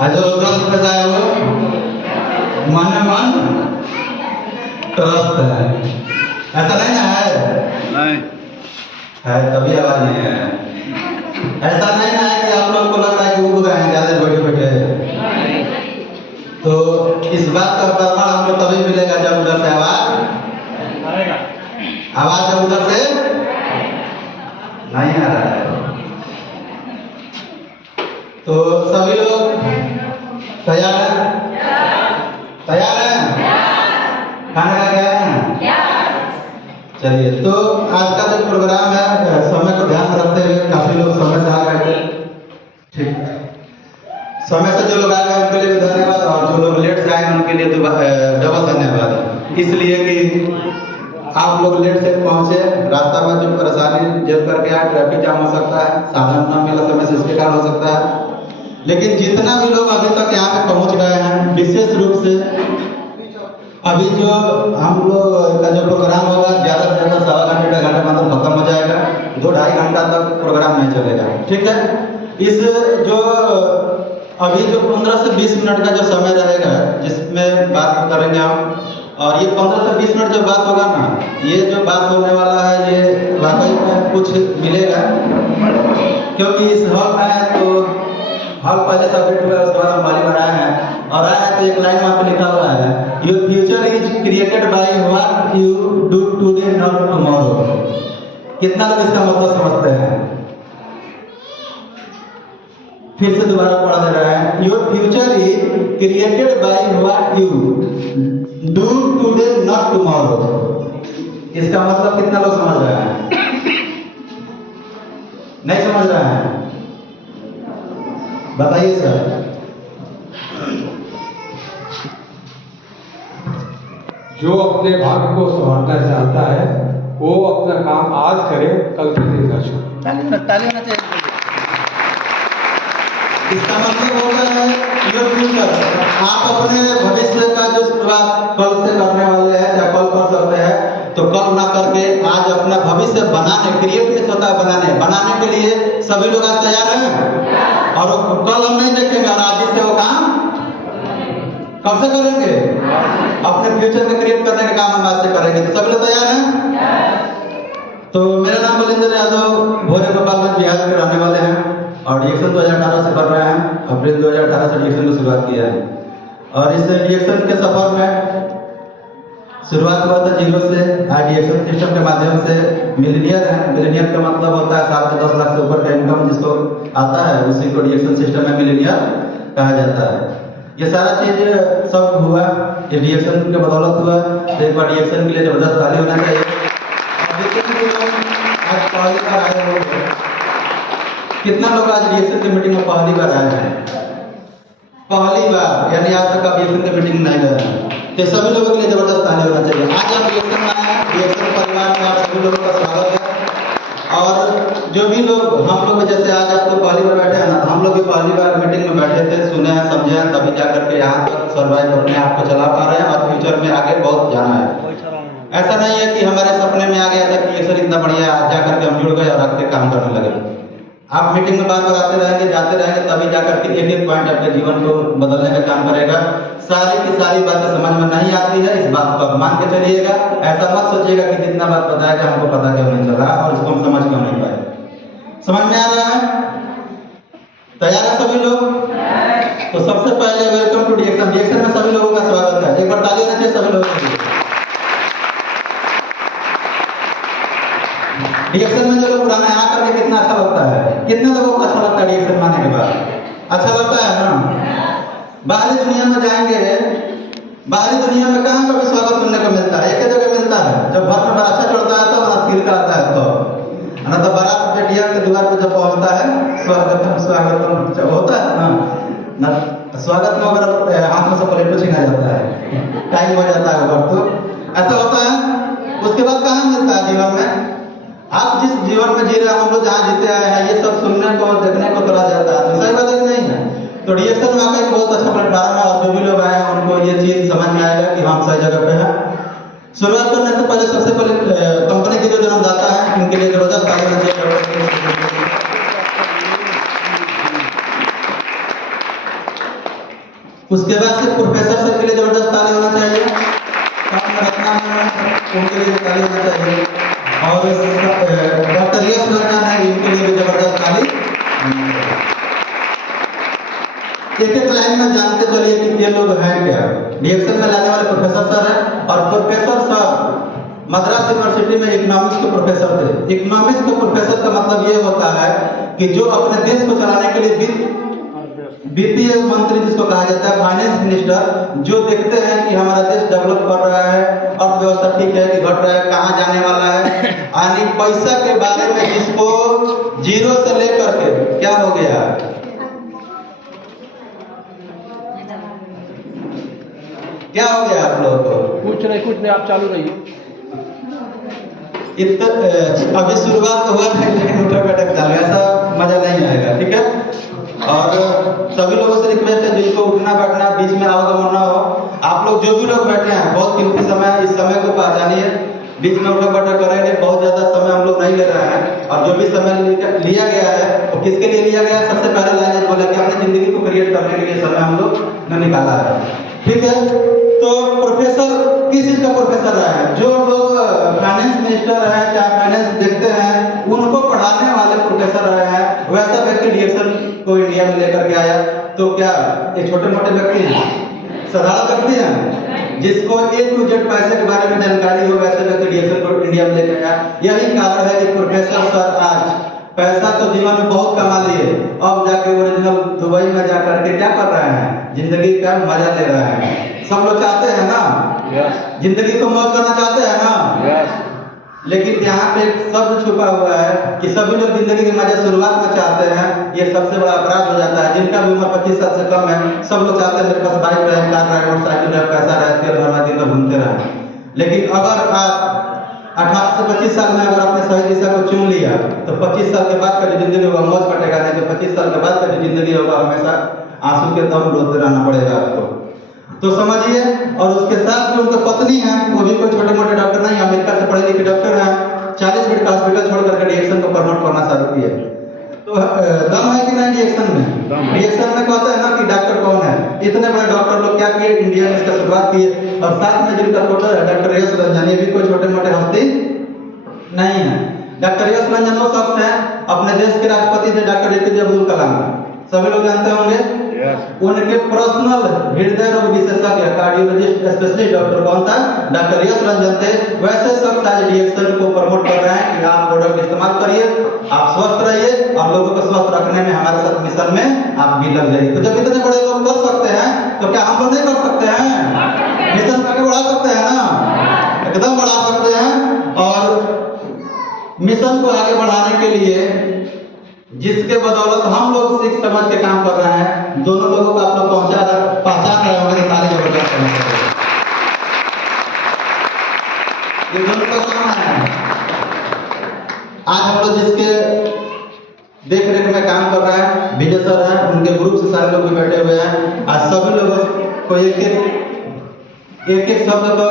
जो ट्रस्ट कैसा है वो मन मन ट्रस्ट है, ऐसा नहीं ना है? नहीं है तभी आवाज नहीं है। ऐसा नहीं ना है कि आप लोग को लग रहा है कि उब गए हैं ज्यादा बैठे बैठे। तो इस बात का प्रमाण हमको तभी मिलेगा जब उधर से आवाज आएगा। आवाज जब उधर से नहीं आ रहा है तो सभी लोग तैयार हैं? तैयार हैं? खाना खा गए हैं? चलिए, तो आज का जो प्रोग्राम है समय को ध्यान में रखते हुए काफी लोग समय से आ गए थे। ठीक, समय से जो लोग आ गए उनके लिए भी धन्यवाद, और जो लोग लेट से आए उनके लिए डबल धन्यवाद, इसलिए कि आप लोग लेट से पहुंचे, रास्ता में जो परेशानी झेल करके आए, ट्रैफिक जाम हो सकता है, साधन न मिला समय से, इसके कारण हो सकता है। लेकिन जितना भी लोग अभी तक यहाँ पे पहुंच गए हैं, विशेष रूप से अभी जो हम लोग का जो प्रोग्राम होगा ज़्यादा से ज़्यादा सवा घंटे का घंटे मतलब खत्म हो जाएगा, 2-2.5 घंटा तक प्रोग्राम नहीं चलेगा। ठीक है, इस जो अभी जो 15 से 20 मिनट का जो समय रहेगा जिसमें बात करेंगे हम, और ये 15 से 20 मिनट जो बात होगा ना, ये जो बात होने वाला है ये वाकई में कुछ मिलेगा, क्योंकि इस हॉल में है तो हॉल पहले सबमिट हुआ, उसके बाद हम पहली बार आए हैं, और आए हैं तो एक लाइन वहाँ पे लिखा हुआ है, your future is created by what you do today not tomorrow. कितना लोग इसका मतलब समझते हैं? फिर से दोबारा पढ़ा दे रहा है, your future is created by what you do today not tomorrow. इसका मतलब कितना लोग समझ रहे हैं? नहीं समझ रहे हैं? बताइए सर। जो अपने भाग्य को संभालना चाहता है वो अपना काम आज करे, कल के दिन न छोड़े। ताली होना चाहिए। इसका मतलब होता है योर फ्यूचर, आप अपने भविष्य का जो शुरुआत कल से करने वाले हैं, चाहे कल कर सकते हैं, तो कल ना करके आज अपना भविष्य बनाने, क्रिएट होता है बनाने के लिए सभी लोग आज तैयार हैं। और कल हम नहीं देखेंगे, और आज ही से वो काम कब से करेंगे? अपने फ्यूचर को क्रिएट करने का काम हम आज से करेंगे। तो सभी लोग तैयार हैं? तो मेरा नाम बलिंदर यादव, भोरे गोपालगंज बिहार के रहने वाले हैं, और डीएक्शन 2018 से कर रहे हैं। अप्रैल 2018 से डीएक्शन की शुरुआत किया है, और इस डीएक्शन के सफर में शुरुआत हुआ था 0 से। आज डीएक्शन सिस्टम के माध्यम से मिलीनियर है। मिलीनियर का मतलब होता है साल में 10 लाख से ऊपर का इनकम जिसको आता है, उसी को डीएक्शन सिस्टम में मिलीनियर कहा जाता है। ये सारा चीज सब हुआ, ये डीएक्शन के बदौलत हुआ। तो एक बार डीएक्शन के लिए जबरदस्त ताली होना चाहिए। आज पहली बार आए हो, कितना लोग आज डीएक्शन की मीटिंग में पहली बार आए हैं? पहली बार, यानी आज तक आप डीएक्शन की मीटिंग नहीं गए हैं, तो सभी लोगों के लिए जबरदस्त ताली होना चाहिए। आज आप डीएक्शन में आए हैं, डीएक्शन परिवार में आप सभी लोगों का स्वागत है। और जो भी लोग, हम लोग जैसे आज आप लोग पहली बार बैठे हैं ना, तो हम लोग भी पहली बार मीटिंग में बैठे थे, सुने हैं, समझे हैं, तभी जा करके यहाँ तक सर्वाइव अपने आप को चला पा रहे हैं, और फ्यूचर में आगे बहुत जाना है। ऐसा नहीं है कि हमारे सपने में आ गया था कि ये सर इतना बढ़िया है, जा करके हम जुड़ गए और आगे काम करने लगे। आप मीटिंग में बार बार आते रहेंगे, जाते रहेंगे, तभी जाकर के एक पॉइंट अपने जीवन को बदलने का काम करेगा। सारी की सारी बातें समझ में नहीं आती है, इस बात को आप मान के चलिएगा। ऐसा मत सोचिएगा कि जितना बात बताएगा हमको पता क्यों नहीं चला और इसको हम समझ क्यों नहीं पाए। समझ में आ रहा है? तैयार है सभी लोग? तो सबसे पहले वेलकम टू डीएक्शन। डीएक्शन में सभी लोगों का स्वागत है। एक बार ताली होना चाहिए सभी लोगों के लिए। डीएक्शन में जो लोग पुराने आकर के कितना अच्छा लगता है? कितने लोगों को अच्छा लगता है डीएक्शन माने के बाद? अच्छा लगता है ना? बाहरी दुनिया में जाएंगे, बाहरी दुनिया में कहाँ कभी स्वागत सुनने को मिलता है? एक ही जगह मिलता है, जब घर में बराचा चढ़ता है तो तीर आता है, तो बारात बेटिया के द्वार पे जब पहुंचता है, स्वागतम स्वागतम होता है ना, स्वागत में अगर हाथ में से प्लेट पे छीना जाता है, टाइम हो जाता है वक्त, तो ऐसा होता है। उसके बाद कहाँ मिलता है जीवन में? आप जिस जीवन में जी रहे हैं, हम लोग जहाँ जीते आए हैं, ये सब सुनने को देखने को चला जाता है, सही बात है कि नहीं है? तो डीएक्शन वाकई बहुत अच्छा प्लेटफॉर्म है, और जो भी लोग आए हैं उनको ये चीज समझ में आएगा कि हम सही जगह पे हैं। शुरुआत करने से पहले सबसे पहले कंपनी के जो जन्मदाता है उनके लिए जबरदस्त ताली होना चाहिए। उसके बाद से प्रोफेसर सर के लिए जबरदस्त ताली होना चाहिए, रत्ना उनके लिए ताली होना चाहिए, और डॉक्टर यश रंजन है इनके लिए भी जबरदस्त ताली। एक एक लाइन में जानते चलिए कि ये लोग हैं क्या। रिएक्शन में लाने वाले प्रोफेसर सर हैं, और प्रोफेसर सर मद्रास यूनिवर्सिटी में इकोनॉमिक्स के प्रोफेसर थे। इकोनॉमिक्स के प्रोफेसर का मतलब ये होता है कि जो अपने देश को चलाने के लिए वित्तीय मंत्री जिसको कहा जाता है, फाइनेंस मिनिस्टर, जो देखते हैं कि हमारा देश डेवलप कर रहा है, अर्थव्यवस्था ठीक है कि घट रहा है, कहाँ जाने वाला है, यानी पैसा के बारे में जिसको जीरो से लेकर के क्या हो गया, क्या हो गया आप लोगों को? कुछ नहीं, आप चालू रहिए। अभी शुरुआत तो हुआ है, लेकिन उठक बैठक चल रहा है, ऐसा मजा नहीं आएगा, ठीक है। और सभी लोगों से रिक्वेस्ट है जिनको उठना बैठना बीच में आवागमन ना हो, आप लोग जो भी लोग बैठे हैं बहुत कीमती समय है, इस समय को पहचानिए। बीच में उठक बैठक करेंगे, बहुत ज्यादा समय हम लोग नहीं ले रहे हैं, और जो भी समय लिया गया है वो किसके लिए लिया गया है? सबसे पहले लाइन बोला कि अपनी जिंदगी को क्रिएट करने के लिए समय हम लोग ने निकाला है, ठीक है। तो प्रोफेसर किस चीज का प्रोफेसर रहा है? जो लोग फाइनेंस मिनिस्टर है, चाहे फाइनेंस देखते हैं, उनको पढ़ाने वाले प्रोफेसर रहे हैं। वैसा व्यक्ति रिएक्शन को इंडिया में लेकर के आया, तो क्या ये छोटे मोटे व्यक्ति हैं? साधारण व्यक्ति हैं जिसको A to Z पैसे के बारे में जानकारी हो, वैसे व्यक्ति रिएक्शन को इंडिया में लेकर आया। यही कारण है कि प्रोफेसर सर आज पैसा तो जीवन में बहुत कमा लिए, अब जाके ओरिजिनल दुबई में जाकर के क्या कर रहे हैं? जिंदगी का मजा ले रहे हैं। सब लोग चाहते हैं ना, जिंदगी को मौज करना चाहते हैं ना, लेकिन यहाँ पे एक शब्द छुपा हुआ है कि सभी लोग जिंदगी के मजे शुरुआत में चाहते हैं, ये सबसे बड़ा अपराध हो जाता है। जिनका भी उम्र 25 साल से कम है, सब लोग चाहते हैं मेरे पास बाइक रहे, कार रहे, मोटरसाइकिल रहे, पैसा रहे, तेल भरवा दिन भर घूमते रहे। लेकिन अगर आप 18 से 25 साल में अगर आपने सही दिशा को चुन लिया, तो 25 साल के बाद का जो जिंदगी होगा मौज कटेगा, नहीं तो 25 साल के बाद का जो जिंदगी होगा हमेशा आंसू के दम रोते रहना पड़ेगा आपको। तो समझिए, और उसके साथ जो उनकी पत्नी है वो भी कोई छोटे मोटे डॉक्टर नहीं, अमेरिका से पढ़े लिखे डॉक्टर हैं, 40 बेड का हॉस्पिटल छोड़ करके रिएक्शन को प्रमोट करना शुरू किया। तो दम है कि नहीं रिएक्शन में? रिएक्शन में कहते हैं ना कि डॉक्टर कौन है, इतने बड़े डॉक्टर लोग क्या किए, इंडिया में इसका शुरुआत की, और साथ में जिनका फोटो है डॉक्टर यश रंजन, ये भी कोई छोटे मोटे हस्ती नहीं है। डॉक्टर यश रंजन वो शख्स है, अपने देश के राष्ट्रपति थे डॉक्टर APJ अब्दुल कलाम, सभी लोग जानते होंगे। उनके पर्सनल हृदय रोग विशेषज्ञ कार्डियोलॉजिस्ट स्पेशलिस्ट डॉक्टर कौन था? डॉक्टर यश रंजन थे। वैसे शख्स आज रिएक्शन को प्रमोट कर रहे हैं कि आप प्रोडक्ट इस्तेमाल करिए, आप स्वस्थ रहिए, और लोगों को स्वस्थ रखने में हमारे साथ मिशन में आप भी लग जाइए। तो जब इतने बड़े लोग कर सकते हैं, तो क्या हम लोग नहीं कर सकते हैं? मिशन को आगे बढ़ा सकते हैं ना, एकदम बढ़ा सकते हैं। और मिशन को आगे बढ़ाने के लिए जिसके बदौलत हम लोग सीख समझ के काम कर रहे हैं, दोनों लोगों को आप लोग पहचान रहे होंगे, तो ताली जबरदस्त होनी चाहिए। ये दोनों का काम है। आज हम लोग जिसके देख रेख में काम कर रहे हैं, विजय सर हैं, उनके ग्रुप से सारे लोग भी बैठे हुए हैं। आज सभी लोगों को एक एक शब्द को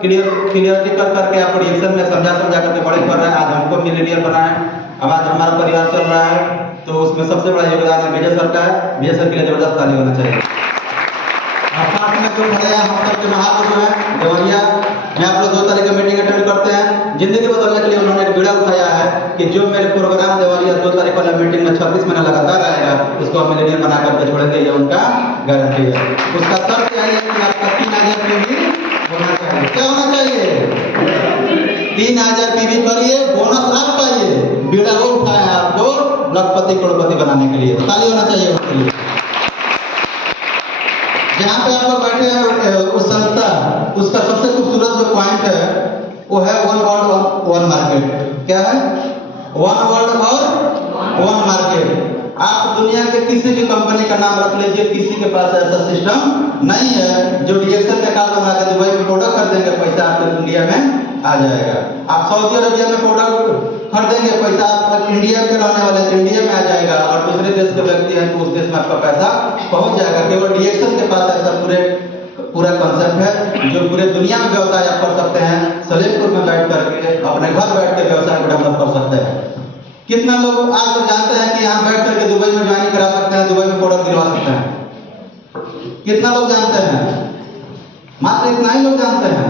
क्लियरिटी कर करके आप रिएक्शन में समझा करके बड़े कर रहे हैं। आज हमको मिलीनियर बनाए, अब आज हमारा परिवार चल रहा है, तो उसमें सबसे बड़ा योगदान है विजय सर का है। विजय सर के लिए जबरदस्त ताली होना चाहिए। और साथ में जो खड़े हैं हम सबके महापुरुष हैं देवरिया में, आप लोग 2 तारीख को मीटिंग अटेंड करते हैं। जिंदगी बदलने के लिए उन्होंने एक बीड़ा उठाया है कि जो मेरे प्रोग्राम देवरिया 2 तारीख वाला मीटिंग में 26 महीना लगातार रहेगा, उसको हम मिलीनियर बना करके छोड़ेंगे, ये उनका गारंटी है। उसका शर्त यह है कि आपका 3000 PV होना चाहिए। क्या होना चाहिए? 3000 PV करिए, बोनस आप पाइए। बीड़ा वो उठाया है आपको लखपति करोड़पति बनाने के लिए, ताली होना चाहिए उसके लिए। जहाँ पे आप लोग बैठे हैं उस संस्था, उसका सबसे खूबसूरत जो पॉइंट है वो है वन वर्ल्ड वन मार्केट। क्या है? वन वर्ल्ड और वन मार्केट। आप दुनिया के किसी भी कंपनी का नाम रख लीजिए, किसी के पास ऐसा सिस्टम नहीं है जो रिएक्शन के कार्ड बना के दुबई में प्रोडक्ट खरीदेंगे, पैसा आपके इंडिया में आ जाएगा। आप सऊदी अरबिया में प्रोडक्ट खरीदेंगे, पैसा आप इंडिया के रहने वाले तो इंडिया में आ जाएगा, और दूसरे देश के व्यक्ति हैं तो उस देश में आपका पैसा पहुंच जाएगा। केवल रिएक्शन के पास ऐसा पूरा कॉन्सेप्ट है जो पूरे दुनिया में व्यवसाय आप कर सकते हैं। सलेमपुर में बैठ करके अपने घर बैठ के व्यवसाय को डेवलप कर सकते हैं। कितना लोग आज तो जानते हैं कि यहाँ बैठ करके दुबई में ज्वाइनिंग करा सकते हैं, दुबई में प्रोडक्ट दिलवा सकते हैं? कितना लोग जानते हैं? मात्र इतना ही लोग जानते हैं।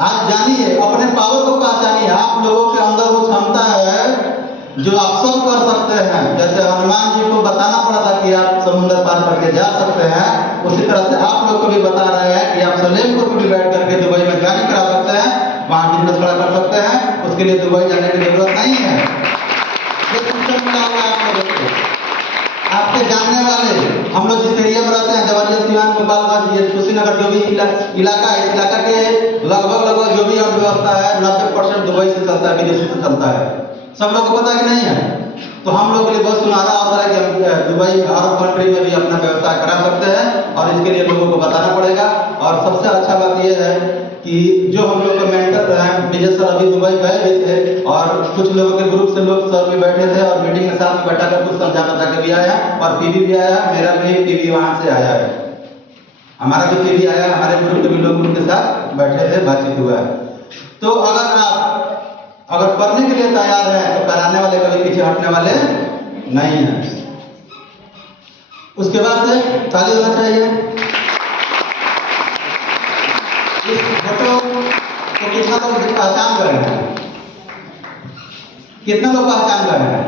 आज जानिए, अपने पावर को पहचानिए। आप लोगों के अंदर वो क्षमता है जो आप सब कर सकते हैं। जैसे हनुमान जी को बताना पड़ा था कि आप समुद्र पार करके जा सकते हैं, उसी तरह से आप लोग को भी बता रहे हैं कि आप सलेमपुर में भी बैठ करके दुबई में गाड़ी करा सकते हैं, वहाँ बिजनेस खड़ा कर सकते हैं। उसके लिए दुबई जाने की जरूरत नहीं है। ये सिस्टम क्या हुआ आप लोगों को? आपके जानने वाले, हम लोग जिस एरिया में रहते हैं, देवरिया, सिवान, गोपालगंज, ये कुशीनगर, जो भी इलाका है, इस इलाका के लगभग जो भी अर्थव्यवस्था है 90% दुबई से चलता है, विदेश से चलता है। सब लोग को पता है कि नहीं है? तो हम लोग के लिए बहुत सुनहरा अवसर है कि हम दुबई अरब कंट्री में भी अपना व्यवसाय करा सकते हैं, और इसके लिए लोगों को बताना पड़ेगा। और सबसे अच्छा बात यह है कि जो हम लोग का मेंटर हैं विजय सर, अभी दुबई गए भी थे, और कुछ लोगों के ग्रुप से लोग सर भी बैठे थे और मीटिंग में साथ में बैठा कर कुछ समझा बता के भी आया, और पीवी भी आया, मेरा भी पीवी वहाँ से आया है, हमारा भी पीवी आया, हमारे ग्रुप के भी लोग उनके साथ बैठे थे, बातचीत हुआ है। तो अगर पढ़ने के लिए तैयार है तो कराने वाले कभी पीछे हटने वाले नहीं है। उसके बाद से ताली होना चाहिए। इस फोटो को कितना लोग पहचान गए हैं? कितना लोग पहचान गए हैं?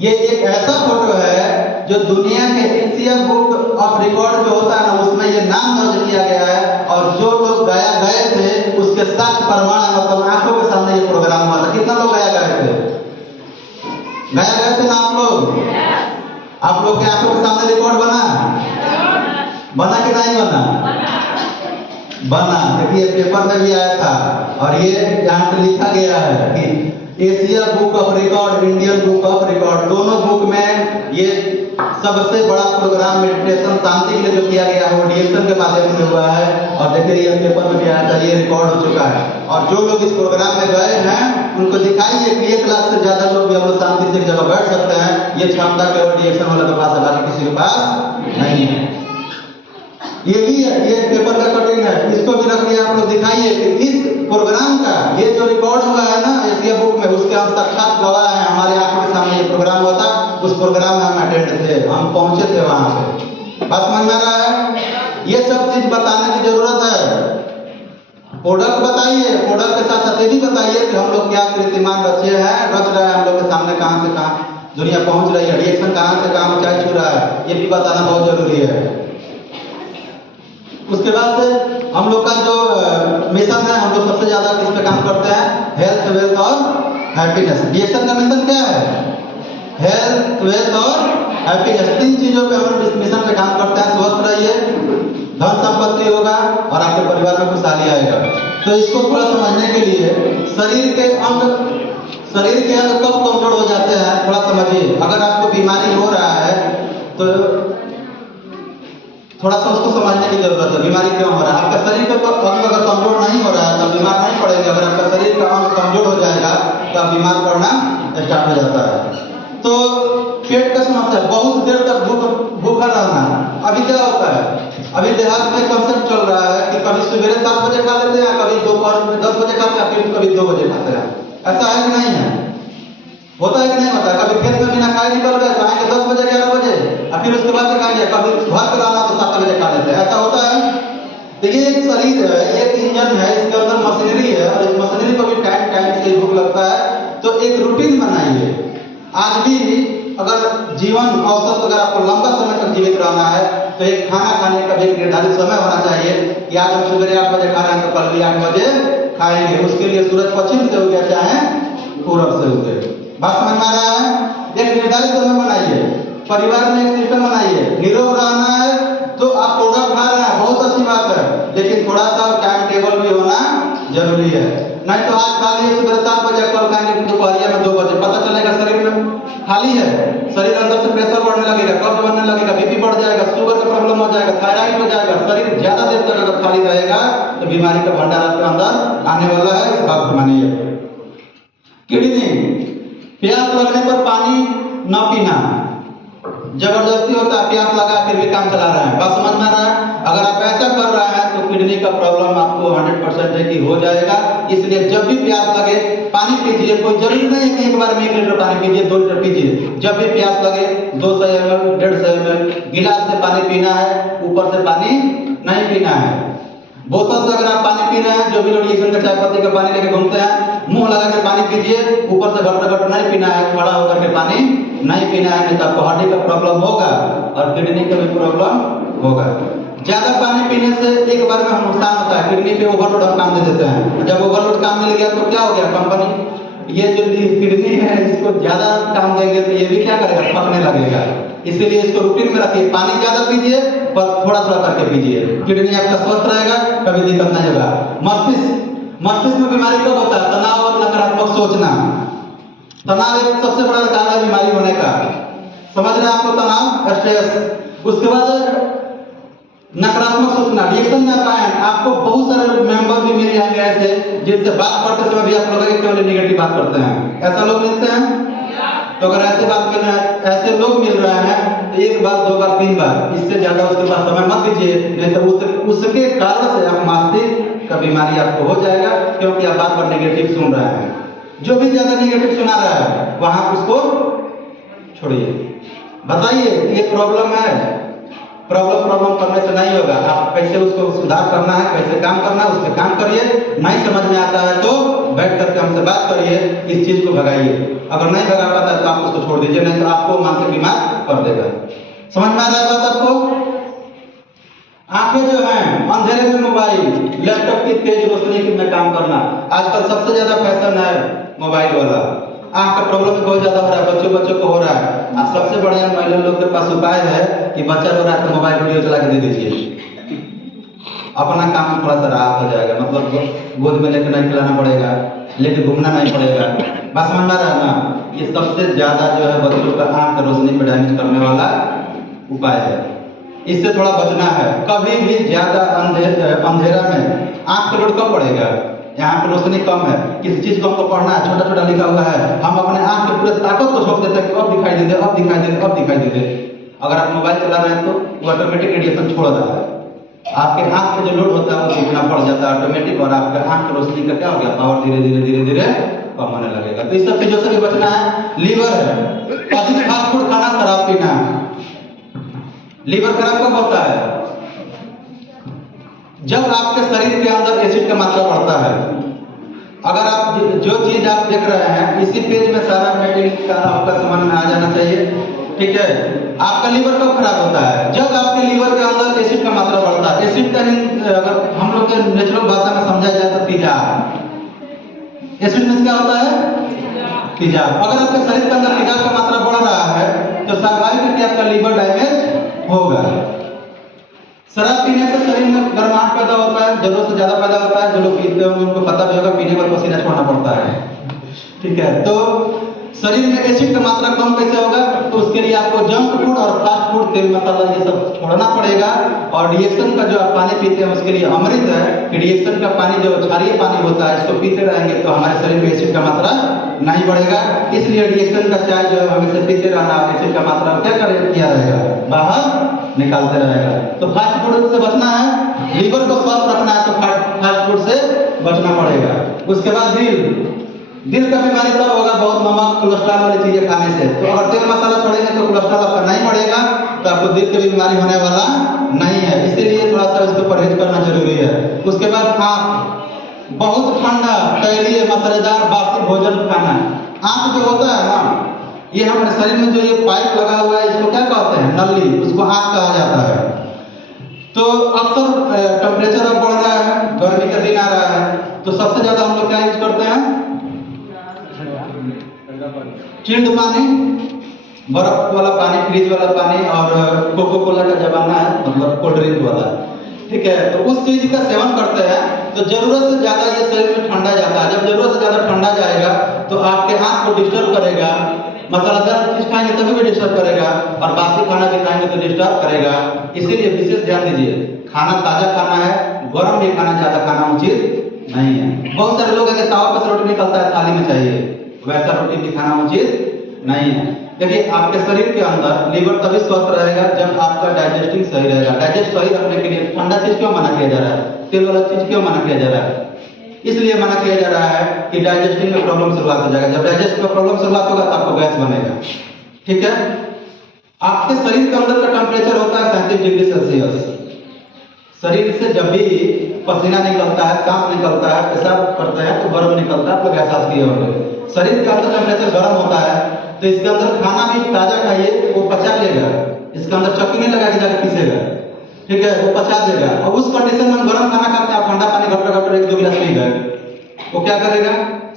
ये एक ऐसा फोटो है जो दुनिया के एशिया बुक ऑफ रिकॉर्ड जो होता है ना, उसमें ये नाम दर्ज किया गया है। और जो लोग गया गए थे उसके साक्ष्य प्रमाण है, मतलब आंखों के सामने ये प्रोग्राम हुआ था। कितना लोग गया गए थे? गया गए थे ना आप लोग? आप लोग के आंखों के सामने रिकॉर्ड बना कि नहीं बना? देखिए पेपर में भी आया था, और ये यहाँ पे लिखा गया है कि Asia book of record, Indian book of record, दोनों बुक में ये सबसे बड़ा प्रोग्राम मेडिटेशन शांति के लिए जो किया गया है वो डीएक्शन के माध्यम से हुआ है। और देखिए ये पेपर में भी आया था, ये रिकॉर्ड हो चुका है। और जो लोग इस प्रोग्राम में गए हैं उनको दिखाइए कि 1 लाख से ज्यादा लोग भी हम लोग शांति से एक जगह बैठ सकते हैं। ये क्षमता केवल डीएक्शन वाले के पास है, बाकी किसी के पास नहीं है। ये भी है, ये पेपर का कटिंग है, इसको भी रख दिया। आप लोग दिखाइए कि इस प्रोग्राम का ये जो रिकॉर्ड हुआ है ना एशिया बुक में, उसके हम साक्षात गवाह हैं। हमारे आंखों के सामने ये प्रोग्राम हुआ था, उस प्रोग्राम में हम अटेंड थे, हम पहुंचे थे वहां पे। बस समझ में आ रहा है? ये सब चीज बताने की जरूरत है। प्रोडक्ट बताइए, प्रोडक्ट के साथ साथ ये भी बताइए कि हम लोग क्या कीर्तिमान रच रहे हैं हम लोग के सामने, कहां से कहां दुनिया पहुंच रही है, रिएक्शन कहां से कहां ऊंचाई छू रहा है, ये भी बताना बहुत जरूरी है। उसके बाद से हम लोग का जो मिशन है, हम लोग सबसे ज्यादा किस पे काम करते हैं? हेल्थ, वेल्थ और हैप्पीनेस। डीएक्शन का मिशन क्या है? हेल्थ, वेल्थ और हैप्पीनेस। 3 चीजों पे हम इस मिशन पे काम करते हैं। स्वस्थ रहिए, धन संपत्ति होगा और आपके परिवार में खुशहाली आएगा। तो इसको थोड़ा समझने के लिए शरीर के अंग कब कमजोर हो जाते हैं थोड़ा समझिए। अगर आपको बीमारी हो रहा है तो थोड़ा सा उसको समझने की जरूरत है। बीमारी क्यों हो रहा है? आपका शरीर का अंग अगर कमजोर नहीं हो रहा है तो बीमार नहीं पड़ेंगे। अगर आपका शरीर का अंग कमजोर हो जाएगा तो आप बीमार पड़ना स्टार्ट हो जाता है। तो पेट का समस्या, बहुत देर तक भूखा रहना। अभी क्या होता है, अभी देहात में कंसेप्ट चल रहा है कि कभी सवेरे 7 बजे खा लेते हैं, कभी दोपहर में 10 बजे खाते हैं, फिर कभी 2 बजे खाते हैं। ऐसा है कि नहीं है? होता है कि नहीं होता? कभी खेत में बिना खाए निकल गए तो आएंगे 10 बजे 11 बजे, और फिर उसके बाद से खाएंगे। कभी घर पे रहना तो 7 बजे खा लेते हैं। ऐसा होता है? तो ये एक शरीर है, एक इंजन है, इसके अंदर मशीनरी है, और इस मशीनरी को भी टाइम से भूख लगता है। तो एक रूटीन बनाइए। आज भी अगर जीवन औसत अगर आपको लंबा समय तक जीवित रहना है तो एक खाना खाने का भी एक निर्धारित समय होना चाहिए कि आज हम सुबह 8 बजे खा रहे हैं तो कल भी 8 बजे खाएंगे। उसके लिए सूरज पश्चिम से उगे चाहे पूरब से उगे। बात समझ में आ रहा है? एक निर्धारित समय बनाइए, परिवार में एक सिस्टम बनाइए। निरोग रहना है तो आप प्रोडक्ट खा रहे हैं, बहुत अच्छी बात है, लेकिन थोड़ा सा टाइम टेबल भी होना जरूरी है। नहीं तो आज खा लिए सुबह 7 बजे, कल खाएंगे दोपहरिया में 2 बजे, पता चलेगा शरीर में खाली है, शरीर अंदर से प्रेशर बढ़ने लगेगा, कब्ज बढ़ने लगेगा, बीपी बढ़ जाएगा, शुगर का प्रॉब्लम हो जाएगा, थायराइड हो जाएगा। शरीर ज्यादा देर तक अगर खाली रहेगा तो बीमारी का भंडार आपके अंदर आने वाला है। इस बात को मानिए। किडनी, प्यास लगने पर पानी न पीना, जबरदस्ती होता है, प्यास लगा फिर भी काम चला रहे हैं। बात समझ में आ रहा है? अगर आप ऐसा कर रहे हैं तो किडनी का प्रॉब्लम आपको 100% है कि हो जाएगा। इसलिए जब भी प्यास लगे पानी पीजिए। कोई जरूरी नहीं है कि एक बार में 1 लीटर पानी पीजिए, 2 लीटर पीजिए। जब भी प्यास लगे 200 ml 150 ml गिलास से पानी पीना है, ऊपर से पानी नहीं पीना है। बोतल से अगर आप पानी पी रहे हैं, जो भी लोग रिएक्शन का चाय पत्ती का पानी लेके घूमते हैं, मुंह लगा के पानी पीजिए, ऊपर से घट नहीं पीना है, खड़ा होकर के पानी नहीं पीना है, नहीं तो आपको हार्ट का प्रॉब्लम होगा और किडनी का भी प्रॉब्लम होगा। ज्यादा पानी पीने से एक बार में नुकसान होता है, किडनी पे ओवरलोड हम काम दे देते हैं। जब ओवरलोड काम मिल गया तो क्या हो गया, कंपनी ये जो किडनी है इसको ज्यादा काम देंगे तो ये भी क्या करेगा, फकने लगेगा। इसीलिए इसको रूटीन में रखिए, पानी ज्यादा पीजिए पर थोड़ा थोड़ा करके पीजिए, किडनी आपका स्वस्थ रहेगा, कभी दिक्कत नहीं होगा। मस्तिष्क में बीमारी कब होता है, तनाव और नकारात्मक सोचना। तनाव एक सबसे बड़ा कारण है बीमारी होने का, समझ रहे हैं आपको, तनाव स्ट्रेस। उसके बाद नकारात्मक सोचना, रिएक्शन ना पाए। आपको बहुत सारे मेंबर भी मिल जाएंगे ऐसे जिनसे बात करते समय भी आप लोग केवल नेगेटिव बात करते हैं, ऐसा लोग मिलते हैं। तो अगर ऐसे बात कर रहे हैं, ऐसे लोग मिल रहे हैं तो 1 बार 2 बार 3 बार, इससे ज्यादा उसके पास समय मत दीजिए, नहीं तो उसके कारण से आप मस्तिष्क का बीमारी आपको हो जाएगा, क्योंकि आप बात पर नेगेटिव सुन रहे हैं। जो भी ज्यादा नेगेटिव सुना रहा है वहां उसको छोड़िए, बताइए ये प्रॉब्लम है। प्रॉब्लम करने से नहीं होगा, आप कैसे उसको सुधार करना है, कैसे काम करना है, उस पर काम करिए। नहीं समझ में आता है तो बैठ करके हमसे बात करिए, इस चीज को भगाइए। अगर नहीं भगा पाता है तो आप उसको छोड़ दीजिए, नहीं तो आपको मानसिक बीमार कर देगा। समझ में आ रहा है बात आपको? आंखें जो हैं, अंधेरे में मोबाइल, लैपटॉप की तेज रोशनी में काम करना, आजकल सबसे ज्यादा फैशन है मोबाइल वाला। आंख का प्रॉब्लम बहुत ज्यादा हो रहा है, बच्चों को हो रहा है। सबसे बढ़िया महिला लोग के पास उपाय है कि बच्चा रो रहा है तो मोबाइल वीडियो चला के दे दीजिए, अपना काम थोड़ा सा राहत हो जाएगा। मतलब गोद में लेकर नहीं खिलाना पड़ेगा, लेकर घूमना नहीं पड़ेगा। बस समझ में आ रहा है ना? ये सबसे ज्यादा जो है बच्चों का आंख का रोशनी पर डैमेज करने वाला उपाय है, इससे थोड़ा बचना है। कभी भी ज्यादा अंधेरा में आंख का लोड कब पड़ेगा, यहाँ पे रोशनी कम है, किसी चीज को हमको पढ़ना है, छोटा छोटा लिखा हुआ है, हम अपने आंख के पूरे ताकत को छोड़ देते हैं कि अब दिखाई दे दे, अब दिखाई दे दे, अब दिखाई दे दे। अगर आप मोबाइल चला रहे हैं तो वो ऑटोमेटिक रेडिएशन छोड़ रहा है, आपके आंख पे जो लोड होता है वो कितना बढ़ जाता है ऑटोमेटिक, और आपका आंख की रोशनी का क्या हो गया, पावर धीरे धीरे कम होने लगेगा। तो इस सब चीजों से भी बचना है। लीवर है, अधिक फास्ट फूड खाना, शराब पीना, लीवर खराब कब होता है, जब आपके शरीर के अंदर एसिड का मात्रा बढ़ता है। अगर आप जो चीज आप देख रहे हैं, इसी पेज में सारा मेटेरियल का आपका समझ में आ जाना चाहिए, ठीक है। आपका लीवर कब खराब होता है, जब आपके लीवर के अंदर एसिड का मात्रा बढ़ता है। एसिड का अगर हम लोग के नेचुरल भाषा में समझा जाए तो तेजाब, एसिड में क्या होता है, तेजाब। अगर आपके शरीर के अंदर तेजाब का मात्रा बढ़ रहा है तो स्वाभाविक है कि आपका लीवर डैमेज होगा। शराब पीने से शरीर में गर्माहट पैदा होता है, जरूरत से ज्यादा पैदा होता है। जो लोग पीते होंगे उनको पता भी होगा, पीने पर पसीना छोड़ना पड़ता है, ठीक है। तो शरीर में एसिड का मात्रा कम कैसे होगा, तो उसके लिए आपको जंक फूड और फास्ट फूड, तेल मसाला ये सब छोड़ना पड़ेगा। और रिएक्शन का जो आप पानी पीते हैं उसके लिए अमृत है कि रिएक्शन का पानी जो क्षारीय पानी होता है, इसको पीते रहेंगे तो हमारे शरीर में एसिड का मात्रा नहीं बढ़ेगा। इसलिए रिएक्शन का चाय जो है हमेशा पीते रहना, एसिड का मात्रा क्या किया रहेगा, बाहर निकालते रहेगा। तो फास्ट फूड से बचना है, लीवर को स्वस्थ रखना है तो फास्ट फूड से बचना पड़ेगा। उसके बाद दिल का बीमारी तब होगा बहुत नमक कोलेस्ट्रॉल वाली चीजें खाने से। तो अगर तेल मसाला छोड़ेंगे तो कोलेस्ट्रॉल आपका नहीं बढ़ेगा, तो आपको दिल की बीमारी होने वाला नहीं है। इसीलिए थोड़ा सा इसको परहेज करना जरूरी है। उसके बाद आँख, बहुत ठंडा तैलीय मसालेदार बासी भोजन खाना। आँख जो होता है ना, ये हमारे शरीर में जो ये पाइप लगा हुआ है इसको क्या कहते हैं, नली, उसको आँख कहा जाता है। तो अक्सर टेम्परेचर अब बढ़ रहा है, गर्मी का दिन आ रहा है, तो सबसे ज्यादा हम लोग क्या यूज करते हैं, चिल्ड पानी, बर्फ वाला पानी, फ्रिज वाला पानी, और कोको कोला का जमाना है, मतलब कोल्ड ड्रिंक वाला, ठीक है। तो उस चीज का सेवन करते हैं तो जरूरत से ज्यादा ये शरीर में ठंडा जाता है। जब जरूरत से ज्यादा ठंडा जाएगा तो आपके आँख को डिस्टर्ब करेगा, मसालेदार चीज खाएंगे तभी भी डिस्टर्ब करेगा, और बासी खाना भी खाएंगे तो डिस्टर्ब करेगा। इसीलिए विशेष ध्यान दीजिए, खाना ताजा खाना है, गर्म भी खाना ज्यादा खाना उचित नहीं है। बहुत सारे लोग हैं कि तावा पर से रोटी निकलता है थाली में चाहिए, वैसा रोटी भी खाना उचित नहीं है। देखिए आपके शरीर के अंदर लीवर तभी स्वस्थ रहेगा जब आपका डाइजेस्टिंग सही रहेगा। डाइजेस्ट सही रखने के लिए ठंडा चीज क्यों मना किया जा रहा है, तेल वाला चीज क्यों मना किया जा रहा है? इसलिए मना किया जा रहा है कि डाइजेस्टिंग में प्रॉब्लम शुरुआत हो जाएगा। जब डाइजेस्ट में प्रॉब्लम शुरुआत होगा तो आपको गैस बनेगा। ठीक है, आपके शरीर के अंदर का टेम्परेचर होता है 37 डिग्री सेल्सियस। शरीर से जब भी पसीना निकलता है, सांस निकलता है, पेशाब करते हैं तो गर्म निकलता है। आप लोग एहसास किए होंगे शरीर के अंदर टेम्परेचर गर्म होता है तो इसके अंदर खाना भी ताजा खाइए वो पचा लेगा। इसके अंदर चक्की नहीं लगा के जाकर पीसेगा, ठीक है, वो पचा देगा। और उस कंडीशन में हम गर्म खाना खाते हैं, ठंडा पानी घट घट 1-2 गिलास पी गए, वो क्या करेगा?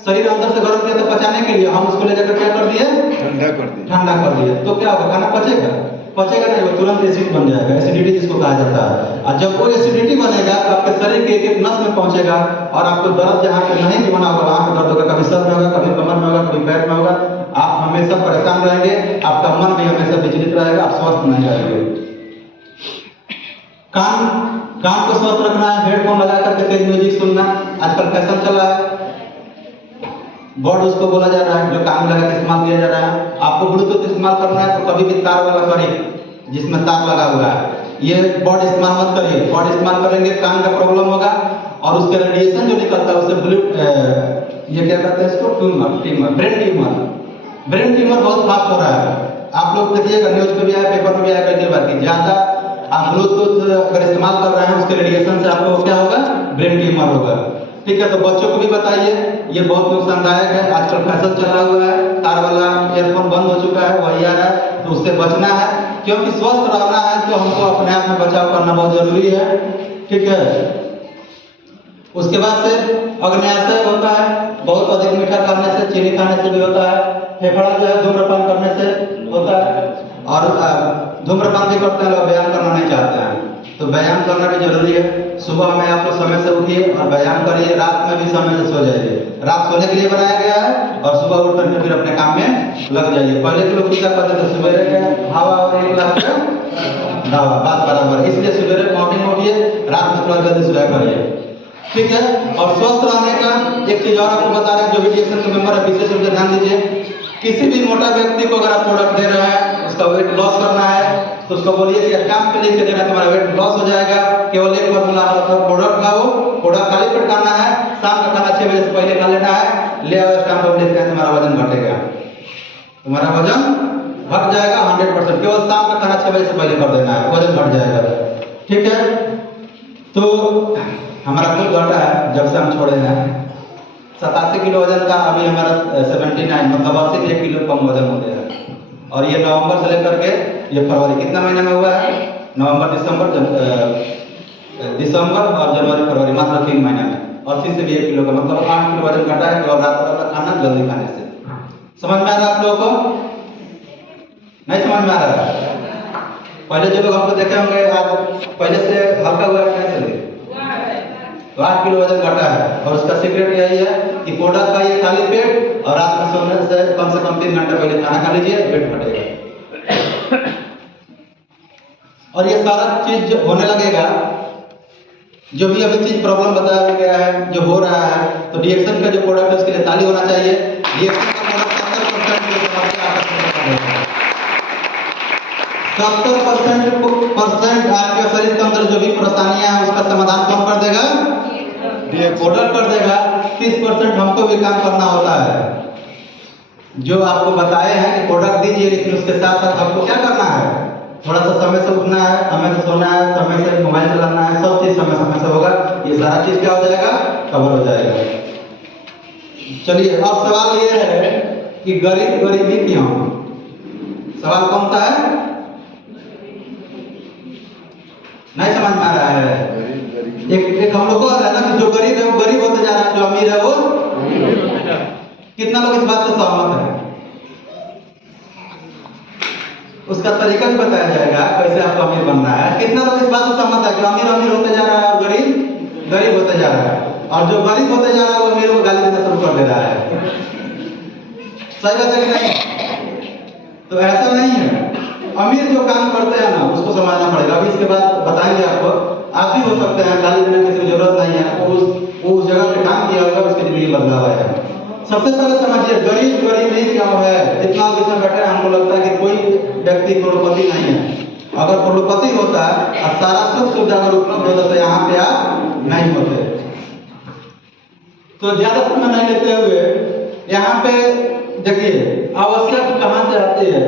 शरीर अंदर से गर्म किया तो पचाने के लिए हम उसको ले जाकर क्या कर दिए? ठंडा कर दिए। तो क्या होगा? खाना पचेगा? पचेगा नहीं, वो तुरंत एसिड बन जाएगा। एसिडिटी जिसको कहा जाता है। और जब वो एसिडिटी बनेगा तो आपके शरीर के एक नस में पहुंचेगा और आपको दर्द जहाँ पे नहीं भी बना होगा वहाँ पे दर्द होगा। कभी सर में होगा, कभी कमर में होगा, कभी पैर में होगा। आप हमेशा परेशान रहेंगे, आपका मन भी हमेशा विचलित रहेगा, आप स्वस्थ नहीं रहेंगे। कान को स्वस्थ रखना है, हेडफोन लगा करके तेज म्यूजिक सुनना आजकल फैशन चला है। बर्ड उसको बोला जा रहा है जो कान लगा के इस्तेमाल किया जा रहा है। आपको ब्लूटूथ इस्तेमाल करना है तो कभी भी तार वाला करिए जिसमें तार लगा हुआ है। ये बर्ड इस्तेमाल मत करिए। बर्ड इस्तेमाल करेंगे कान का प्रॉब्लम होगा और उसके रेडिएशन जो निकलता है उससे ये क्या कहते हैं इसको? ब्रेन ट्यूमर बहुत फास्ट हो रहा है। आप लोग देखिएगा न्यूज पे भी आया, पेपर में भी आया कई बार की ज्यादा आप ब्लूटूथ अगर इस्तेमाल कर रहे हैं उसके रेडिएशन से आपको क्या होगा? ब्रेन ट्यूमर होगा। ठीक है, तो बच्चों को भी बताइए, ये बहुत नुकसानदायक है। आजकल फैशन चला हुआ है, तार वाला ईयरफोन बंद हो चुका है, वही आ रहा है, तो उससे बचना है। क्योंकि स्वस्थ रहना है तो हमको अपने आप में बचाव करना बहुत जरूरी है। ठीक है, उसके बाद से अग्न्याशय होता है, बहुत अधिक मीठा खाने से, चीनी खाने से भी होता है। फेफड़ा जो है धूम्रपान करने से होता है और धूम्रपान भी करते हैं लोग, व्यायाम करना नहीं चाहते हैं तो व्यायाम करना भी जरूरी है। सुबह में आप लोग समय से उठिए और व्यायाम करिए, रात में भी समय से सो जाइए। रात सोने के लिए बनाया गया है और सुबह उठ करके फिर अपने काम में लग जाइए। पहले के लोग क्या करते थे? सवेरे के हवा और 1 गिलास दवा, बात बराबर है। इसलिए सवेरे मॉर्निंग में उठिए, रात में थोड़ा जल्दी सोया करिए। ठीक है, और स्वस्थ रहने का एक चीज और आपको बता रहे हैं, जो भी डीएक्शन के मेंबर है विशेष रूप से ध्यान दीजिए। किसी भी मोटा व्यक्ति को अगर आप प्रोडक्ट दे रहे हैं, उसका वेट लॉस करना है तो उसको बोलिए कि काम पे लिख के देना, तुम्हारा वेट लॉस हो जाएगा। केवल एक फॉर्मूला है, प्रोडक्ट खाओ, प्रोडक्ट खाली पेट खाना है, शाम का खाना 6 बजे से पहले खा लेना है, ले आओ स्टाम्प पर लिखते हैं, तुम्हारा वजन घटेगा, तुम्हारा वजन घट जाएगा 100%। केवल शाम का खाना 6 बजे से पहले कर देना है, वजन घट जाएगा। ठीक है, तो हमारा खूब घटा है जब से हम छोड़े हैं। 87 किलो वजन था, अभी हमारा 79 मतलब 80 1 किलो कम वजन हो गया है। और ये नवंबर से लेकर के ये फरवरी कितना महीने में हुआ है? नवंबर, दिसंबर और जनवरी फरवरी, मात्र 3 महीने में 80 से भी 1 किलो का मतलब 8 किलो वजन घटा है। और रात का खाना जल्दी खाने से। समझ में आ रहा है आप लोगों को? नहीं समझ में आ रहा है? पहले जो लोग हमको देखे होंगे आज पहले से हल्का हुआ है, कैसे लगे? तो 8 किलो वजन घटा है और उसका सीक्रेट यही है कि प्रोडक्ट खाइए खाली पेट और रात में सोने से कम 3 घंटे पहले खाना खा लीजिए, पेट घटेगा। और ये सारा चीज होने लगेगा। जो भी अभी चीज प्रॉब्लम बताया गया है, जो हो रहा है, तो डीएक्शन का जो प्रोडक्ट है उसके लिए ताली होना चाहिए। डीएक्शन का प्रोडक्ट 70% आपके शरीर के अंदर जो भी परेशानियां हैं उसका समाधान कौन कर देगा? प्रोडक्ट कर देगा। 30% हमको भी काम करना होता है। जो आपको बताए हैं कि प्रोडक्ट दीजिए, लेकिन उसके साथ साथ आपको क्या करना है? थोड़ा सा समय से उठना है, समय से सोना है, समय से मोबाइल चलाना है, सब चीज समय से होगा। ये सारा चीज क्या हो जाएगा? कवर हो जाएगा। चलिए, अब सवाल ये है कि गरीबी क्यों? सवाल कौन सा है? नहीं समझ में आ रहा है? एक हम लोग को है ना कि जो गरीब है वो गरीब होते जा रहा है, जो अमीर है वो कितना लोग इस बात से सहमत है? उसका तरीका भी बताया जाएगा कैसे आपको अमीर बनना है। कितना लोग इस बात से सहमत है कि अमीर होते जा रहा है और गरीब होते जा रहा है, और जो गरीब होते जा रहा है वो अमीर को गाली देना शुरू कर दे रहा है। सही बात है कि नहीं? तो ऐसा नहीं है। अमीर जो काम करते हैं ना उसको समझना पड़ेगा। अभी इसके बाद बताएंगे आपको। आप भी हो सकते हैं, गाली देने की जरूरत नहीं है। वो उस जगह पे काम किया होगा, उसकी जिंदगी बदला हुआ है। सबसे पहले समझिए गरीब ही क्यों है। इतना विषय बैठे हैं, हमको लगता है कि कोई व्यक्ति करोड़पति नहीं है। अगर करोड़पति होता और सारा सुख सुविधा अगर उपलब्ध होता तो यहाँ पे आप नहीं होते। तो ज्यादा समय नहीं लेते हुए यहाँ पे देखिए आवश्यक कहाँ से आती है,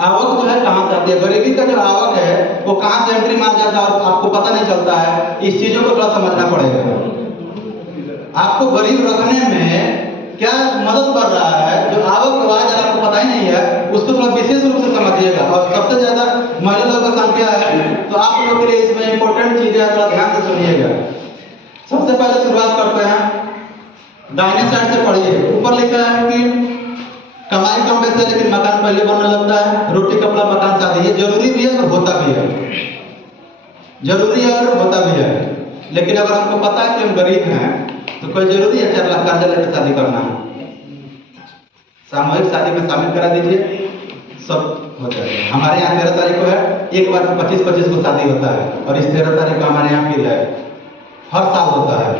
आवक जो है कहाँ से आती है। गरीबी का जो आवक है वो कहाँ से एंट्री मार जाता है और आपको पता नहीं चलता है। इस चीजों को थोड़ा समझना पड़ेगा। आपको गरीब रखने में क्या मदद कर रहा है, जो आवक आज आपको पता ही नहीं है, उसको थोड़ा विशेष रूप से समझिएगा। और सबसे ज्यादा महिला लोगों की संख्या है, तो आप लोगों के लिए इसमें इंपॉर्टेंट चीजें थोड़ा ध्यान से सुनिएगा। सबसे पहले शुरुआत करते हैं, दाहिने साइड से पढ़िए। ऊपर लिखा है कि कमाई कम पैसे लेकिन मकान पहले बनने लगता है, रोटी कपड़ा मकान शादी। ये जरूरी भी है और होता भी है, जरूरी है और होता भी है। लेकिन अगर हमको पता है कि हम गरीब हैं तो कोई जरूरी है 4 लाख कर्जा लेकर शादी करना है? सामूहिक शादी में शामिल करा दीजिए, सब हो जाएगा। हमारे यहाँ 13 तारीख को है, एक बार में 25-25 को शादी होता है। और इस 13 तारीख को हमारे यहाँ फिर है, हर साल होता है।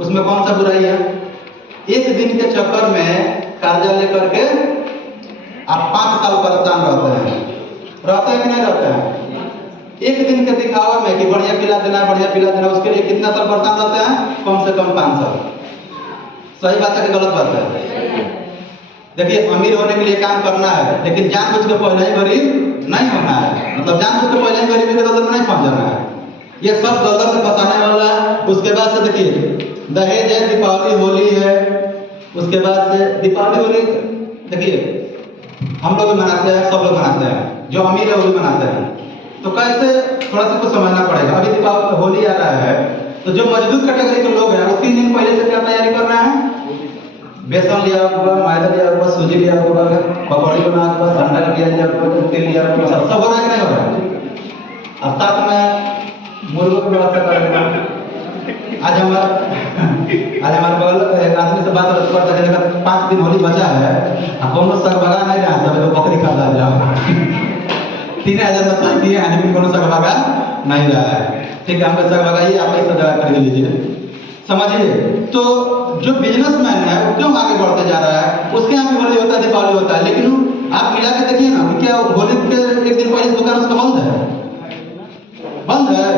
उसमें कौन सा बुराई है? एक दिन के चक्कर में कर्जा लेकर के आप 5 साल परेशान रहते हैं कि नहीं रहते हैं? एक दिन के दिखावा में कि बढ़िया पिला देना, बढ़िया पिला देना, उसके लिए कितना साल परेशान रहते हैं? कम से कम 5 साल। सही बात है कि गलत बात है? देखिए अमीर होने के लिए काम करना है, लेकिन जानबूझ के पहले ही गरीब नहीं होना है। मतलब जानबूझ के पहले ही गरीबी के दलदल में नहीं फंस जाना है। ये सब दलदल में फंसाने वाला है। उसके बाद से देखिए दहेज है, दीपावली होली है, उसके बाद से दीपावली होली देखिए हम लोग भी मनाते हैं, सब लोग मनाते हैं, जो अमीर है वो भी मनाते हैं। तो कैसे थोड़ा सा कुछ समझना पड़ेगा। अभी दीपावली होली आ रहा है, तो जो मजदूर कैटेगरी के लोग हैं वो 3 दिन पहले से क्या तैयारी कर रहे हैं? बेसन लिया हुआ, मैदा लिया हुआ, सूजी लिया हुआ, पकौड़ी बना हुआ, ठंडा लिया हुआ, तेल लिया हुआ, सब हो रहा है कि नहीं हो रहा है? और साथ में मुर्गों की व्यवस्था करेगा। आज हमारे बगल एक आदमी से बात करते हैं, 5 दिन होली बचा है, कौन सग भगा नहीं रहा, सब बकरी खा जाओ 3000 मतलब दिए हैं, लेकिन कोनो सग भगा नहीं रहा है। ठीक है, हमको सग भगाइए, आप पैसा जमा कर लीजिए। समझिए, तो जो बिजनेसमैन है वो क्यों आगे बढ़ते जा रहा है? उसके यहाँ भी होली होता है, दीपावली होता है, लेकिन आप मिला के देखिए ना कि क्या होली के एक दिन पहले दुकान उसका बंद है? बंद है।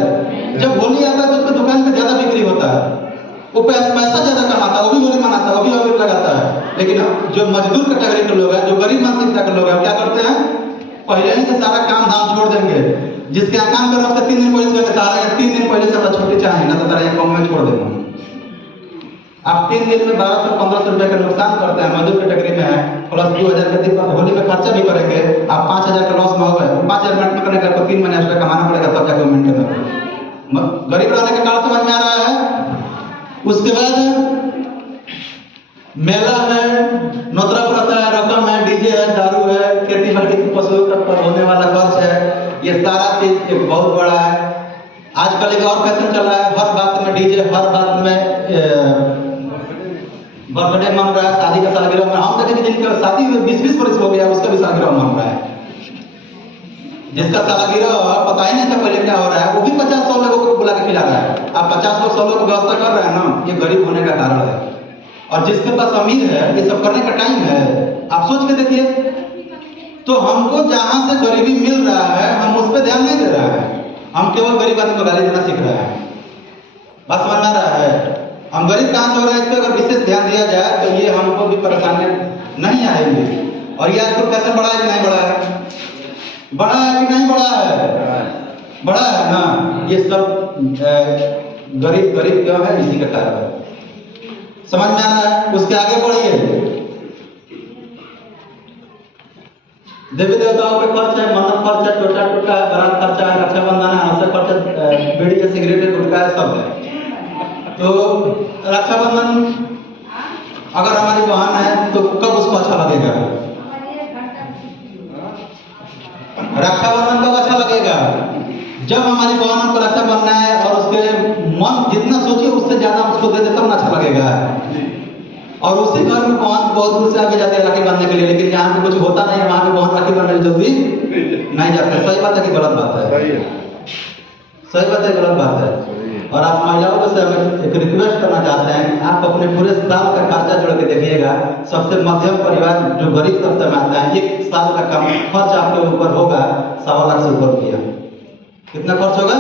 जब होली आता है तो उसके दुकान पे ज्यादा बिक्री होता है, वो पैसा ज्यादा कमाता है, वो भी होली मनाता है, वो भी अबीर लगाता है। लेकिन जो मजदूर कैटेगरी के लोग हैं, जो गरीब मानसिकता के लोग हैं, क्या करते हैं? पहले ही से सारा काम धाम छोड़ देंगे। जिसके यहाँ काम कर रहा है उसके 3 दिन पहले से बता रहे हैं, 3 दिन पहले से हमारा छुट्टी चाहिए, ना तो तारा ये काम में छोड़ देना। आप 3 दिन में 1200-1500 रुपए का नुकसान करते हैं, मजदूर कैटेगरी में है, प्लस 2000 का होली में खर्चा भी करेंगे। आप 5000 का लॉस में हो गए, 5000 मिनट में करने का 3 महीने एक्स्ट्रा कमाना पड़ेगा, तब जाकर मेंटेन होगा। गरीब रहने का कारण समझ में आ रहा है। उसके बाद मेला है, नोतरा प्रथा है, रकम है, डीजे है, दारू है, खेती बाड़ी पशु पर होने वाला खर्च है, ये सारा चीज एक बहुत बड़ा है। आजकल एक और फैशन चला है, हर बात में डीजे, हर बात में बर्थडे मन रहा है, शादी का सालगिरह में। हम देखें जिनका शादी 20-20 वर्ष हो गया, उसका भी सालगिरह मन रहा है। जिसका सालगिरह पता ही नहीं था पहले क्या हो रहा है, वो भी 50-100 लोगों को बुला के खिला रहा है। आप 50 लोग 100 लोग की व्यवस्था कर रहे हैं ना, ये गरीब होने का कारण है। और जिसके पास अमीर है, ये सब करने का टाइम है, आप सोच के देखिए। तो हमको जहां से गरीबी मिल रहा है, हम उस पर ध्यान नहीं दे रहा है, हम केवल गरीब आदमी को गाली देना सीख रहे हैं। बस बनना रहा है, हम गरीब कहाँ से हो रहा है, इस पर अगर विशेष ध्यान दिया जाए तो ये हमको भी परेशानी नहीं आएंगी। और ये आजकल कैसे बढ़ा है कि नहीं बढ़ा है? बढ़ा है कि नहीं बढ़ा है? बढ़ा है ना। ये सब गरीब क्यों है? इसी का कारण है। समझ में आ रहा है? उसके आगे बढ़िए। देवी देवताओं पे खर्च है, मन्नत खर्च है, टोटा है, बरात खर्चा है, रक्षाबंधन है, हंसा खर्चा, बीड़ी है, सिगरेट है, गुटखा है, सब है। तो रक्षाबंधन अगर हमारी बहन है तो कब उसको अच्छा लगेगा? रक्षाबंधन कब अच्छा लगेगा? जब हमारी बहन हमको रक्षा बनना है और उसके मन जितना सोचे उससे ज्यादा उसको दे दे तब अच्छा लगेगा। और उसी घर में बहन बहुत दूर से आगे जाते हैं राखी बांधने के लिए, लेकिन जहाँ पे कुछ होता नहीं है वहां पे बहन राखी बांधने जल्दी नहीं जाते। सही बात है कि गलत बात है? सही बात है, गलत बात है? और आप महिलाओं से हमें एक रिक्वेस्ट करना चाहते हैं कि आप अपने पूरे साल का खर्चा जोड़ के देखिएगा। सबसे मध्यम परिवार जो गरीब तबके में आता है, एक साल का कम खर्च आपके ऊपर होगा 1.25 लाख से ऊपर रुपया। कितना खर्च होगा?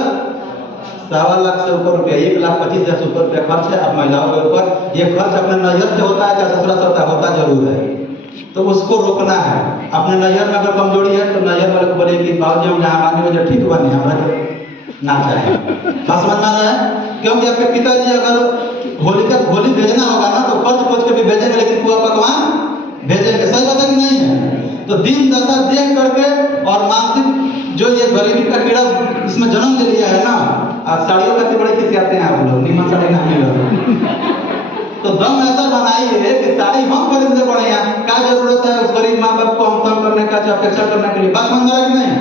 1.25 लाख से ऊपर रुपया, 1,25,000 से ऊपर रुपया खर्च है आप महिलाओं के ऊपर। ये खर्च अपने नैहर से होता है या ससुराल से होता जरूर है, तो उसको रोकना है। अपने नैहर में अगर कमजोरी है तो नैहर वाले को बोले कि बाबूजी हम यहाँ मांगे जो ठीक बने हमारा ना चाहे। बस समझ में आ रहा है? क्योंकि आपके पिताजी अगर होली भेजना होगा ना तो कर्ज खोज के भी भेजेंगे, लेकिन पुआ पकवान भेजेंगे। सही बात है कि नहीं है? तो दिन दशा देख करके और मानसिक जो ये गरीबी का कीड़ा इसमें जन्म ले लिया है ना, आप साड़ियों का बड़े खिसियाते हैं आप लोग, निमन साड़ी ना मिल तो दम ऐसा बनाइए कि साड़ी हम खरीदने पड़े। क्या जरूरत है उस गरीब माँ बाप को हम तंग करने का, अपेक्षा करने के लिए? बात समझ में आ रहा है कि नहीं?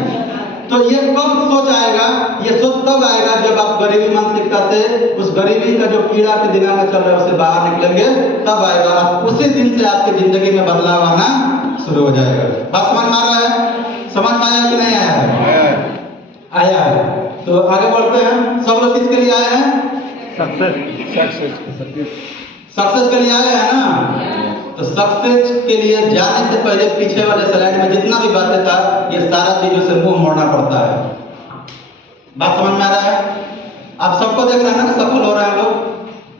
तो ये कब सोच आएगा? ये सोच तब आएगा जब आप गरीबी मानसिकता से, उस गरीबी का जो कीड़ा के दिमाग में चल रहा है उससे बाहर निकलेंगे, तब आएगा। उसी दिन से आपकी जिंदगी में बदलाव आना शुरू हो जाएगा। बात समझ में आ रहा है? समझ में आया कि नहीं आया है? आया है। तो आगे बढ़ते हैं। सब लोग किसके लिए आए हैं? सक्सेस के लिए आए हैं ना। तो सक्सेस के लिए जाने से पहले पीछे वाले स्लाइड में जितना भी बातें था, ये सारा चीजों से मुंह मोड़ना पड़ता है। बात समझ में आ रहा है? आप सबको देख रहे हैं ना कि सफल हो रहे हैं लोग?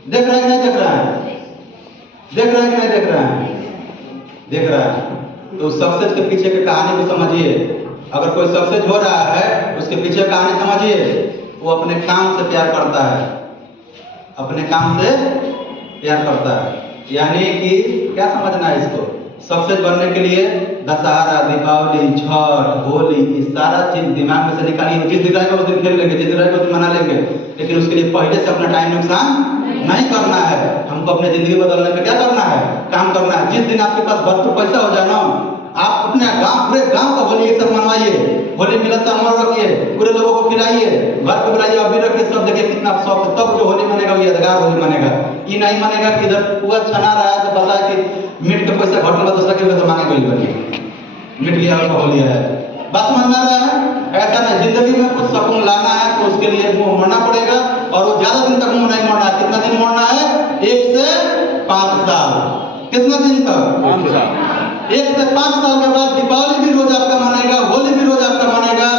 देख रहे हैं कि नहीं देख रहे हैं? देख रहे हैं कि नहीं देख रहे हैं? देख रहा है। तो सक्सेस के पीछे की कहानी को समझिए। अगर कोई सक्सेस हो रहा है उसके पीछे कहानी समझिए। वो अपने काम से प्यार करता है, अपने काम से प्यार करता है। यानी कि क्या समझना है इसको? सक्सेस बनने के लिए दशहरा, दीपावली, छठ, होली, इस सारा चीज दिमाग में से निकालिए। जिस दिन रहेगा उस दिन खेल लेंगे, जिस दिन रहेगा उस दिन मना लेंगे, लेकिन उसके लिए पहले से अपना टाइम नुकसान नहीं करना है। हमको अपनी जिंदगी बदलने में क्या करना है? काम करना है। जिस दिन आपके पास भरपूर पैसा हो जाए ना, आप अपने गांव, पूरे गांव का होली एक साथ मनवाइए, होली मिलन समारोह रखिए, पूरे लोगों को खिलाइए, घर पे बुलाइए, अभी रखिए, सब देखिए कितना शौक है। तब जो होली मनेगा वो यादगार होली मनेगा। ये नहीं मनेगा कि इधर पूरा छना रहा है तो पता है कि मीट के पैसा घटल दूसरा के पैसा मांगे गई बनी मीट लिया और होली है। बस समझ में आ रहा है? ऐसा नहीं, जिंदगी में कुछ सुकून लाना है तो उसके लिए मुंह मोड़ना पड़ेगा। और वो ज्यादा दिन तक मुंह नहीं मोड़ना है। कितना दिन मोड़ना है? 1 से 5 साल। कितना दिन तक? 5 साल। 1 से 5 साल के बाद दीपावली भी रोज आपका मनेगा, होली भी रोज आपका मनेगा,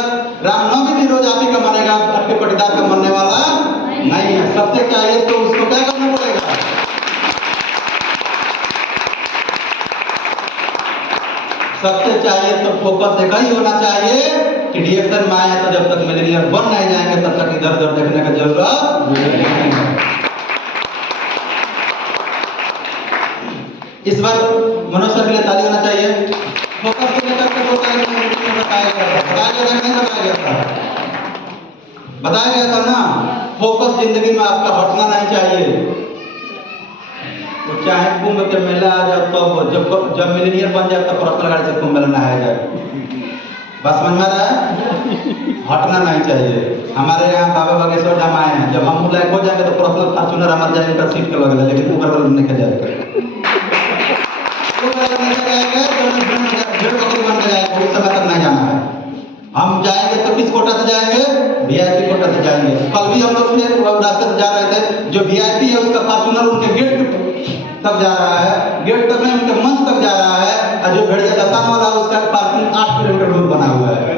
रामनवमी भी रोज आप ही का मनेगा। आपके पटीदार का मनने वाला नहीं है। सबसे चाहिए तो उसको क्या करना पड़ेगा? सबसे चाहिए तो फोकस एक ही होना चाहिए कि डिएक्शन में आए तो जब तक मिलीनियर बन नहीं जाएंगे तब तक इधर उधर देखने का जरूरत नहीं है। इस बार मनोज सर के लिए ताली होना चाहिए। फोकस को लेकर के बताया गया था ना, फोकस जिंदगी में आपका हटना नहीं चाहिए। तो चाहे कुंभ के मेला आ जाए तब जब मिलीनियर बन जाए तब पर्सनल गाड़ी से कुंभ मेला नहाया जाए। बस समझ में आ रहा है? हटना नहीं चाहिए। हमारे यहाँ बाबा बागेश्वर धाम आए हैं, जब हम लायक हो जाएंगे तो पर्सनल फॉर्च्यूनर हमारे जाएंगे उनका सीट का लगेगा, लेकिन ऊपर वाला नहीं खेल जाएगा, उस समय तक नहीं जाना है। हम जाएंगे तो किस कोटा से जाएंगे? वीआईपी कोटा से जाएंगे। कल भी हम लोग रास्ते से जा रहे थे, जो वीआईपी है उसका फॉर्च्यूनर उनके गेट तक जा रहा है, गेट तक नहीं उनके मंच तक जा रहा है, और जो भेड़िया दसान वाला उसका पार्किंग 8 किलोमीटर दूर बना हुआ है,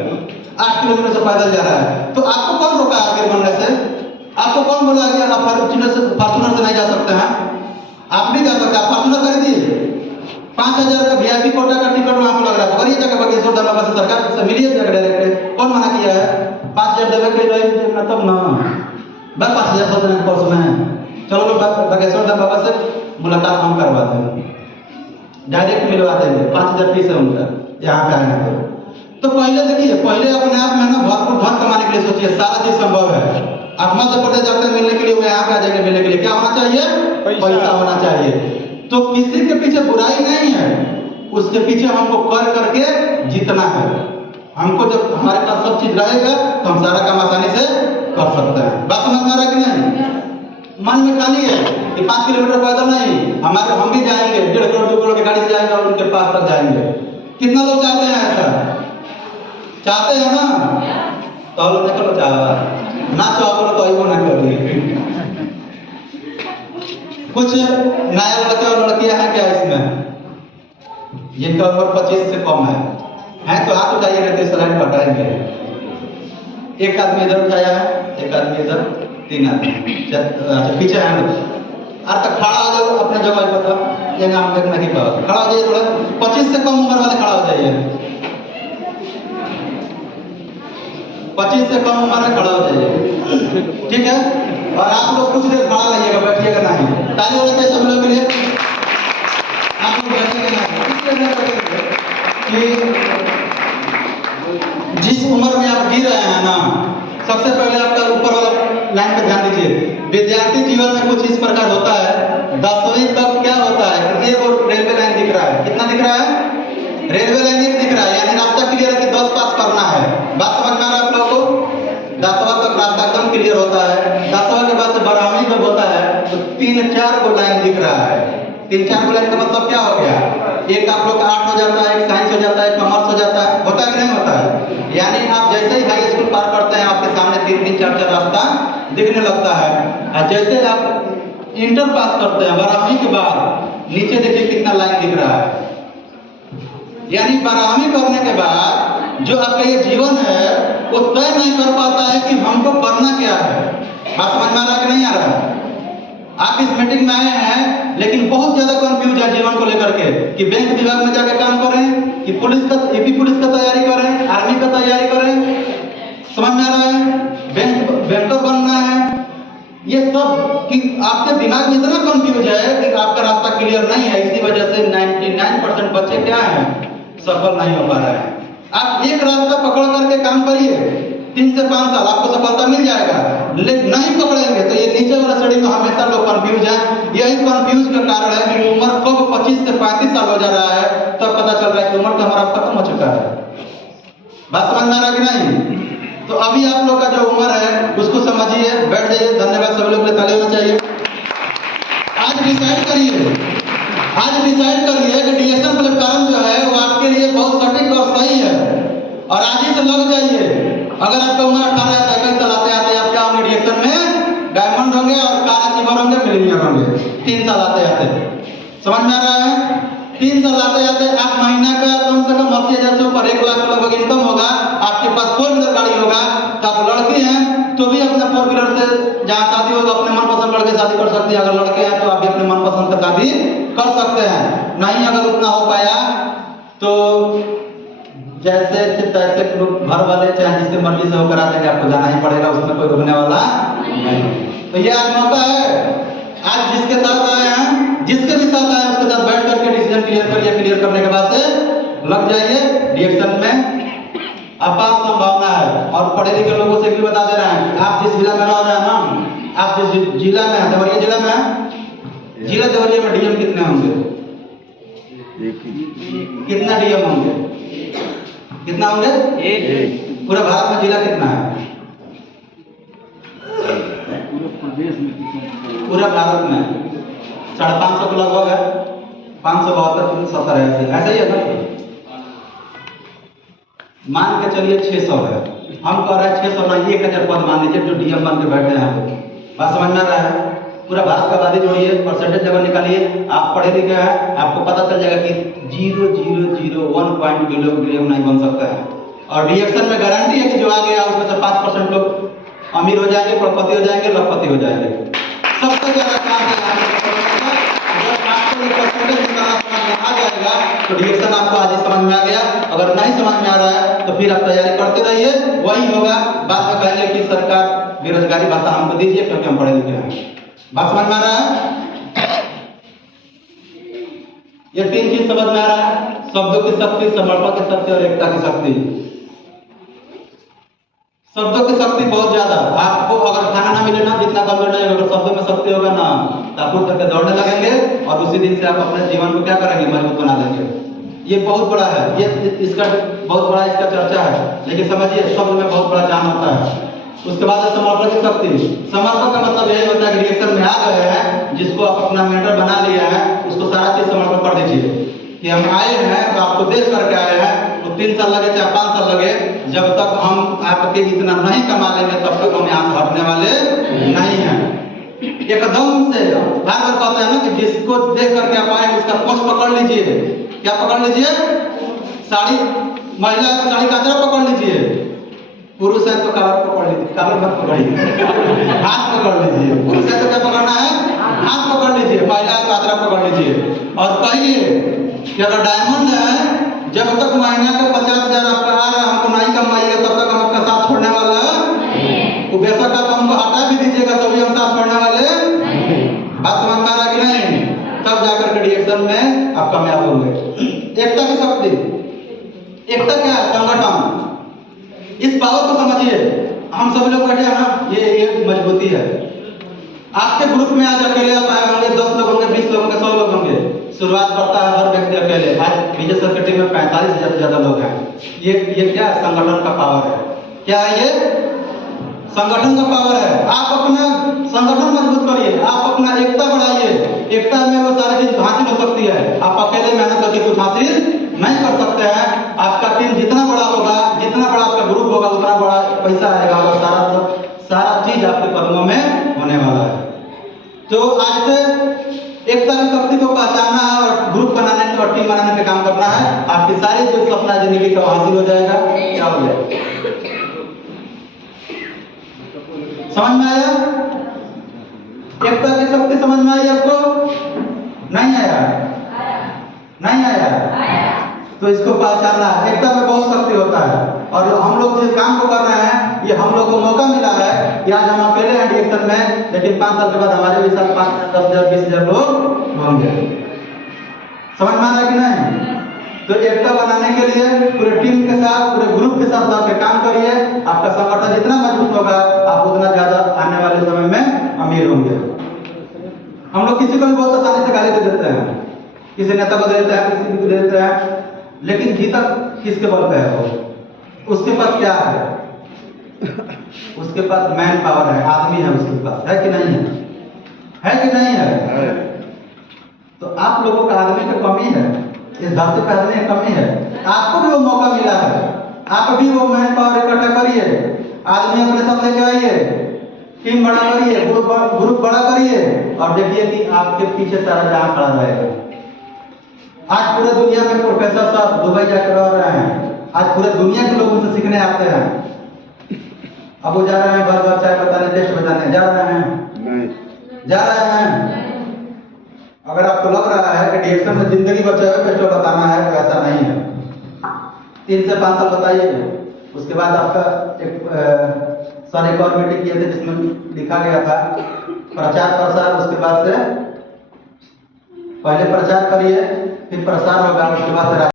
8 किलोमीटर से पैदल जा रहा है। तो आपको कौन रोका आगे बढ़ने से? आपको कौन बोला कि आप फॉर्च्यूनर से नहीं जा सकते हैं? आप भी जा सकते हैं, आप फॉर्च्यूनर खरीदिए। 5000 का वीआईपी कोटा का टिकट वहां पर लग रहा है, करिए जाकर बागेश्वर धाम बाबा से सरकार से मिलिए जाकर डायरेक्ट। कौन मना किया है? 5000 देवे के रही तब ना बस 5000 सोच रहे हैं पर्स में। चलो लोग बागेश्वर धाम बाबा से मुलाकात हम करवा देंगे, डायरेक्ट मिलवा देंगे, 5000 फीस है उनका यहाँ पे आने तो पहले देखिए, पहले अपने आप में ना भरपूर धन कमाने के लिए सोचिए, सारा चीज संभव है। आप मध्य प्रदेश जाते हैं मिलने के लिए, वो यहाँ पे आ जाएंगे मिलने के लिए, क्या होना चाहिए? पैसा होना चाहिए। तो किसी के पीछे बुराई नहीं है, उसके पीछे हमको कर करके जीतना है। हमको जब हमारे पास सब चीज रहेगा तो हम सारा काम आसानी से कर सकते हैं। बात समझ में आ रहा है कि नहीं? मन में खाली है कि 5 किलोमीटर पैदल नहीं, हम भी जाएंगे, 1.5 करोड़ 2 करोड़ की गाड़ी से जाएंगे और उनके पास तक जाएंगे। कितना लोग चाहते हैं ऐसा? चाहते हैं ना? तो लोग देखो चाह ना चाहो तो वो ना करिए। कुछ नया लड़के और लड़कियां हैं क्या इसमें जिनका उम्र 25 से कम है तो हाथ उठाइएगा तो स्लाइड हटाएंगे। एक आदमी इधर उठाया है, एक आदमी इधर, 3 आदमी। अच्छा पीछे है तक खड़ा हो जाओ अपने जगह पता ये नाम देखना की बात। खड़ा हो जाइए थोड़ा, 25 से कम उम्र वाले खड़ा हो जाइए, 25 से कम उम्र में खड़ा हो जाइए, ठीक है। और आप लोग कुछ देर खड़ा रहिएगा, बैठिएगा नहीं। ताली होनी चाहिए सब लोगों के लिए। आप लोग बैठिएगा नहीं कि जिस उम्र में आप जी रहे हैं ना, सबसे पहले आपका ऊपर वाला लाइन पे ध्यान दीजिए। विद्यार्थी जीवन में कुछ इस प्रकार होता है। 10वीं तक क्या होता है, एक और रेलवे लाइन दिख रहा है, कितना दिख रहा है, रेलवे लाइन एक दिख रहा है, यानी रास्ता क्लियर है कि 10 पास करना है। बात समझ में आ रहा है आप लोगों को? 10वां तक रास्ता एकदम क्लियर होता है। 10वां के बाद से 12वीं जब होता है तो 3-4 को लाइन दिख रहा है। 3-4 को लाइन का मतलब क्या हो गया, एक आप लोग का आर्ट हो जाता है, एक साइंस हो जाता है, एक कॉमर्स हो जाता है, होता है कि नहीं होता है? यानी आप जैसे ही हाई स्कूल पार करते हैं आपके सामने 3-3, 4-4 रास्ता दिखने लगता है। और जैसे आप इंटर पास करते हैं 12वीं के बाद, नीचे देखिए कितना लाइन दिख रहा है। यानी 12वीं करने के बाद जो आपका ये जीवन है वो तय नहीं कर पाता है कि हमको करना क्या है। बात समझ में आ रहा है कि नहीं आ रहा है? आप इस मीटिंग में आए हैं लेकिन बहुत ज्यादा कंफ्यूज है जीवन को लेकर के कि बैंक विभाग में जाके काम करें कि पुलिस का, यूपी पुलिस का तैयारी करें, आर्मी का तैयारी करें। समझ में आ रहा है? बैंकर बनना है, ये सब कि आपके दिमाग में इतना कंफ्यूज है कि आपका रास्ता क्लियर नहीं है। इसी वजह से 99% बच्चे क्या हैं, सफल नहीं हो पा रहे हैं। आप एक रास्ता पकड़ करके काम करिए, 3 से 5 साल आपको सफलता मिल जाएगा। लेकिन नहीं पकड़ेंगे तो ये नीचे वाला सीढ़ी में हमेशा लोग कंफ्यूज हैं। यही कंफ्यूज का कारण है कि उम्र कब 25 से 35 साल हो जा रहा है तब पता चल रहा है कि उम्र तो हमारा खत्म हो चुका है। बात समझ में आ रहा कि नहीं? तो अभी आप लोग का जो उम्र है उसको समझिए, बैठ जाइए। धन्यवाद, सभी लोग के ताली होना चाहिए। आज डिसाइड करिए कि डीएसएल प्लेटफॉर्म जो है वो आपके लिए बहुत सटीक और सही है और आज ही से लग जाइए। अगर आपका उम्र 18 या 21 साल आते आते आप क्या होंगे, डीएसएल में डायमंड होंगे और कार अचीवर होंगे, मिलीनियर होंगे। 3 साल आते आते, समझ में आ रहा है? 3 साल आते आते आप महीना का कम से कम 80,000 से ऊपर 1 लाख लगभग इनकम होगा। आपके पास 4 व्हीलर गाड़ी होगा। तो आप लड़के हैं तो भी अपने 4 व्हीलर से जहाँ शादी होगा अपने मनपसंद लड़के शादी कर सकते हैं। अगर लड़के हैं तो आप भी अपने मनपसंद का शादी कर सकते हैं। नहीं अगर उतना हो पाया तो जैसे तैसे घर वाले चाहे जिसके मर्जी से होकर आ जाएंगे, आपको जाना ही पड़ेगा, उसमें कोई रुकने वाला नहीं। तो ये आज मौका है, आज जिसके साथ आए हैं, जिसके भी साथ आए हैं उसके साथ बैठ करके डिसीजन क्लियर करिए। क्लियर करने के बाद से लग जाइए। डीएक्शन में अपार संभावना है। और पढ़े लिखे लोगों से भी बता दे रहे हैं कि आप जिस जिला में रह रहे हैं ना, आप जिस जिला में, देवरिया जिला में, जिला देवरिया में डीएम कितने होंगे? कितना डीएम होंगे? कितना होंगे? एक। पूरा भारत में जिला कितना है? पूरा भारत में 550 के लगभग है, 572, 70 ऐसे ही है ना। मान के चलिए 600 है, हम कह रहे हैं 600 ना 1000 पद मान लीजिए जो डीएम बन के बैठे हैं। बात समझ में आ रहा है? पूरा भारत का आबादी जोड़िए, परसेंटेज जगह निकालिए, आप पढ़े लिखे हैं, आपको पता चल जाएगा कि 0.001 पॉइंट भी लोग डीएम नहीं बन सकता है। और डीएक्शन में गारंटी है कि जो आ गया उसमें से 5% लोग अमीर हो जाएंगे, करोड़पति हो जाएंगे, लखपति हो जाएंगे। सबसे ज्यादा काम आ जाएगा तो डीएक्शन आपको आज ही समझ में आ गया। अगर नहीं समझ में आ रहा है तो फिर आप तैयारी करते रहिए, वही होगा। बाद में कहेंगे कि सरकार बेरोजगारी भत्ता हमको दीजिए क्योंकि हम पढ़े लिखे हैं। बात समझ में आ रहा है? ये 3 चीज समझ में आ रहा है? शब्दों की शक्ति, समर्पण की शक्ति और एकता की शक्ति। शब्दों की शक्ति बहुत ज्यादा। आपको अगर खाना ना मिले ना, जितना कमजोर नहीं होगा, अगर शब्दों में शक्ति होगा ना तो आप उठ करके दौड़ने लगेंगे और उसी दिन से आप अपने जीवन को क्या करेंगे, मजबूत बना देंगे। ये बहुत बड़ा है, ये इसका बहुत बड़ा इसका चर्चा है, लेकिन समझिए शब्द में बहुत बड़ा जान होता है। उसके बाद समर्पण की शक्ति। समर्पण का मतलब यही होता है कि रिएक्शन में आ गए हैं, जिसको आप अपना मेंटर बना लिया है, उसको सारा चीज समर्पण कर दीजिए कि हम आए हैं तो आपको देख करके आए हैं, तो 3 साल लगे चाहे 5 साल लगे, जब तक हम आपके इतना नहीं कमा लेंगे तब तक हम यहाँ से हटने वाले नहीं हैं। एकदम से बार बार कहते हैं ना कि जिसको देख करके आप आए उसका पोस्ट पकड़ लीजिए। क्या पकड़ लीजिए? साड़ी, महिला की साड़ी का अचरा पकड़ लीजिए। पुरुष है तो कलर पकड़ लीजिए, कलर मत पकड़िए, हाथ पकड़ लीजिए। पुरुष है तो क्या पकड़ना है? हाथ पकड़ लीजिए। महिला का अचरा पकड़ लीजिए और कहिए कि अगर डायमंड है, जब तक महीने का 50,000 आपका आ रहा है, हमको नहीं कमाइएगा तब तक हम आपका साथ छोड़ने वाला वो बेशक आप हमको हटा भी दीजिएगा तो भी हम साथ छोड़ने वाले बात समझ में आ रहा कि नहीं? तब जाकर के डिएक्शन में आप कामयाब होंगे। एकता की शक्ति, एकता क्या है? संगठन। इस पावर को समझिए। हम सभी लोग बैठे हैं ना, ये एक मजबूती है। आपके ग्रुप में आज अकेले आप आए होंगे, 10 लोग होंगे, 20 लोग होंगे, 100 लोग होंगे। शुरुआत करता है हर व्यक्ति अकेले। आज विजय सर की टीम में 45,000 से ज्यादा लोग हैं। ये क्या संगठन का पावर है? क्या है ये? संगठन का पावर है। आप अपना संगठन मजबूत करिए, आप अपना एकता बढ़ाइए। एकता में वो सारी चीज हासिल हो सकती है। आप अकेले मेहनत करके कुछ हासिल नहीं कर सकते हैं। आपका टीम जितना बड़ा होगा, जितना बड़ा आपका ग्रुप होगा, उतना बड़ा पैसा आएगा और सारा चीज आपके कदमों में होने वाला है। तो आज से एकता की शक्ति को पहचानना है और ग्रुप बनाने और टीम बनाने का काम करना है। आपकी सारी जो सपना जिंदगी का हासिल हो जाएगा। क्या हो जाएगा? समझ में आया? एकता की शक्ति समझ में आई आपको? नहीं आया? नहीं आया? तो इसको पहचानना है। एकता में बहुत शक्ति होता है और हम लोग जिस काम को कर रहे हैं, ये हम लोग को मौका मिला है कि आज हम अकेले हैं डिएक्शन में, लेकिन 5 साल के बाद हमारे भी साथ 5, 10,000, 20,000 लोग होंगे। समझ में आ रहा है कि नहीं? तो एकता बनाने के लिए पूरे टीम के साथ, पूरे ग्रुप के साथ आपके काम करिए। आपका संगठन जितना मजबूत होगा, आप उतना ज्यादा आने वाले समय में अमीर होंगे। हम लोग किसी को भी बहुत आसानी से गाली दे देते हैं, किसी नेता को दे देते हैं, किसी को दे देते हैं, लेकिन जीता किसके बल पे है? वो उसके पास क्या है? उसके पास मैन पावर है, आदमी है उसके पास, है कि नहीं है? है कि नहीं है? तो आप लोगों का आदमी की कमी है, इस धरती पर आदमी की कमी है। आपको भी वो मौका मिला है, आप भी वो मैन पावर इकट्ठा करिए, आदमी अपने साथ लेके आइए, टीम बड़ा करिए, ग्रुप बड़ा करिए और देखिए कि आपके पीछे सारा जहां खड़ा रहेगा। आज पूरे दुनिया में प्रोफेसर सब दुबई जाकर रह रहे हैं। आज पूरे दुनिया के लोग उनसे सीखने आते हैं। अब वो जा रहे हैं बर्गर चाय बताने, टेस्ट बताने जा रहे हैं? नहीं जा रहे हैं। अगर आपको लग रहा है कि डिएक्शन में जिंदगी बचाए पेट्रोल बताना है, तो ऐसा नहीं है। 3 से 5 साल बताइए, उसके बाद आपका एक और मीटिंग किए थे जिसमें लिखा गया था प्रचार प्रसार। उसके बाद से पहले प्रचार करिए, फिर प्रसार होगा, उसके बाद से